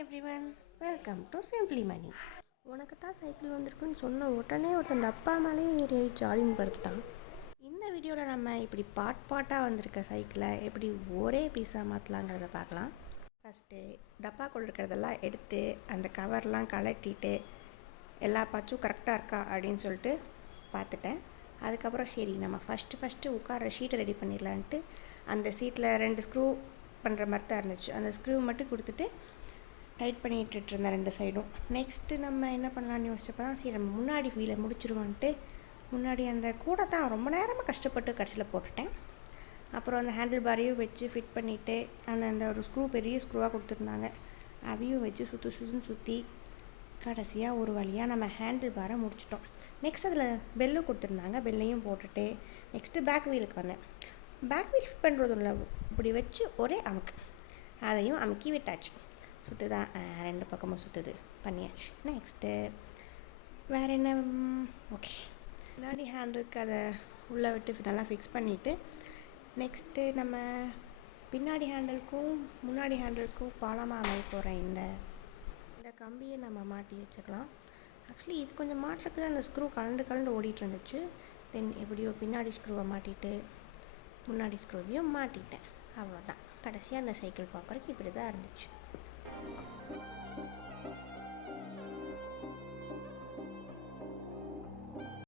Everyone, welcome to simply மணி. உனக்கு தான் cycle வந்திருக்குன்னு சொன்ன உடனே ஒருத்தன் அப்பா மேலேயே ஏறி ஜாலின்னு படுத்துட்டான். இந்த வீடியோவில் நம்ம இப்படி பாட்டாக வந்திருக்க சைக்கிளை எப்படி ஒரே பீஸாக மாற்றலாங்கிறத பார்க்கலாம். ஃபஸ்ட்டு டப்பாக்குள்ள இருக்கிறதெல்லாம் எடுத்து அந்த கவர்லாம் கலட்டிட்டு எல்லா பச்சும் கரெக்டாக இருக்கா அப்படின்னு சொல்லிட்டு பார்த்துட்டேன். அதுக்கப்புறம் சரி நம்ம ஃபஸ்ட்டு உட்கார ஷீட்டை ரெடி பண்ணிடலான்ட்டு அந்த சீட்டில் 2 ஸ்க்ரூ பண்ணுற மாதிரி தான் இருந்துச்சு. அந்த ஸ்க்ரூ மட்டும் கொடுத்துட்டு டைட் பண்ணிட்டு இருந்தேன் 2 சைடும். நெக்ஸ்ட்டு நம்ம என்ன பண்ணலான்னு யோசிச்சப்போ தான் சரி நம்ம முன்னாடி வீலை முடிச்சிருவான்ட்டு முன்னாடி அந்த கூட தான் ரொம்ப நேரமாக கஷ்டப்பட்டு கடைசியில் போட்டுட்டேன். அப்புறம் அந்த ஹேண்டில் பாரையும் வச்சு ஃபிட் பண்ணிவிட்டு அந்த ஒரு ஸ்க்ரூ பெரிய ஸ்க்ரூவாக கொடுத்துருந்தாங்க, அதையும் வச்சு சுற்றி கடைசியாக ஒரு வழியாக நம்ம ஹேண்டில் பாரை முடிச்சிட்டோம். நெக்ஸ்ட் அதில் பெல்லும் கொடுத்துருந்தாங்க, பெல்லையும் போட்டுட்டு நெக்ஸ்ட்டு பேக் வீலுக்கு வந்தேன். பேக் வீல் ஃபிட் பண்ணுறதும் இல்லை, இப்படி வச்சு ஒரே அமுக்கு, அதையும் அமுக்கி விட்டாச்சு. சுற்றுதான் 2 பக்கமும் சுற்றுது, பண்ணியாச்சு. நெக்ஸ்ட்டு வேறு என்ன, ஓகே முன்னாடி ஹேண்டிலுக்கு அதை உள்ளே விட்டு நல்லா ஃபிக்ஸ் பண்ணிவிட்டு நெக்ஸ்ட்டு நம்ம பின்னாடி ஹேண்டிலுக்கும் முன்னாடி ஹேண்டிலுக்கும் பாலமாக அமைய போகிற இந்த கம்பியை நம்ம மாட்டி வச்சுக்கலாம். ஆக்சுவலி இது கொஞ்சம் மாட்டுறதுக்கு தான் அந்த ஸ்க்ரூ கலண்டு ஓடிட்டு இருந்துச்சு. தென் எப்படியோ பின்னாடி ஸ்க்ரூவை மாட்டிட்டு முன்னாடி ஸ்க்ரூவையும் மாட்டிட்டேன். அவ்வளோதான். கடைசியாக அந்த சைக்கிள் பார்க்குறதுக்கு இப்படி தான் இருந்துச்சு.